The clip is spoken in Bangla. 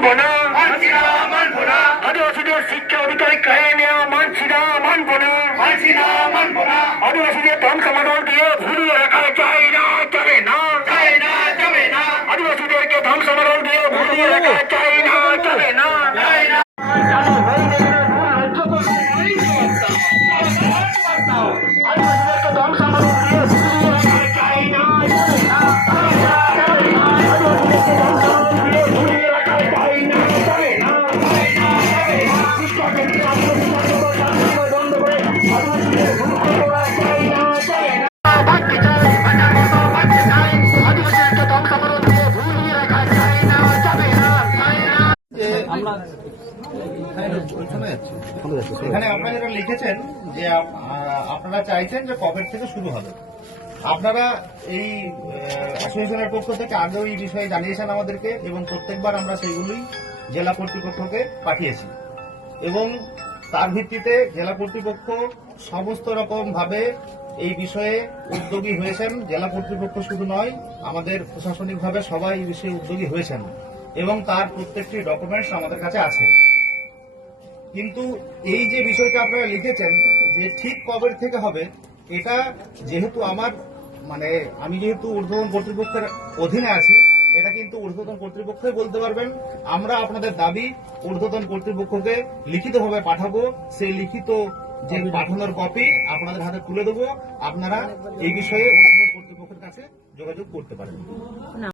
মানবো না, আদিবাসীদের শিক্ষা অধিকার কেড়ে নেওয়া মানছি না, মানবো না, আদিবাসীদের ধন সম্পদ দিয়ে ভুলিয়ে রাখা যায় না, যাবে না, আদিবাসীদেরকে ধন সম্পদ দিয়ে ভুলিয়ে রাখা যায় না, যাবে না। আদিবাসীদেরকে ধন সম্পদ দিয়ে ভুলিয়ে রাখা যায় না, যাবে না, আদিবাসীদেরকে ধন সম্পদ দিয়ে ভুলিয়ে রাখা যায় না, যাবে না। শিক্ষা ক্ষেত্রে আদিবাসী বন্ধ করে আদিবাসীদের ভুল করা যায় না, যাবে না। বাড়তে চাই, আদিবাসীদেরকে ধন সম্পদ দিয়ে ভুলিয়ে রাখা যায় না, যাবে না, এখানে আপনারা যেটা লিখেছেন যে আপনারা চাইছেন যে কবের থেকে শুরু হবে। আপনারা এই অ্যাসোসিয়েশনের পক্ষ থেকে আগেও এই বিষয়ে জানিয়েছেন আমাদেরকে এবং প্রত্যেকবার আমরা সেইগুলোই জেলা কর্তৃপক্ষকে পাঠিয়েছি এবং তার ভিত্তিতে জেলা কর্তৃপক্ষ সমস্ত রকম ভাবে এই বিষয়ে উদ্যোগী হয়েছেন। জেলা কর্তৃপক্ষ শুধু নয়, আমাদের প্রশাসনিকভাবে সবাই এই বিষয়ে উদ্যোগী হয়েছেন এবং তার প্রত্যেকটি ডকুমেন্টস আমাদের কাছে আছে। কিন্তু এই যে বিষয়টা আপনারা লিখেছেন যে ঠিক কবের থেকে হবে, এটা যেহেতু আমি যেহেতু ঊর্ধ্বতন কর্তৃপক্ষের অধীনে আছি, এটা কিন্তু ঊর্ধ্বতন কর্তৃপক্ষই বলতে পারবেন। আমরা আপনাদের দাবি ঊর্ধ্বতন কর্তৃপক্ষকে লিখিতভাবে পাঠাবো, সেই লিখিত যে পাঠানোর কপি আপনাদের হাতে তুলে দেবো। আপনারা এই বিষয়ে ঊর্ধ্বতন কর্তৃপক্ষের কাছে যোগাযোগ করতে পারেন।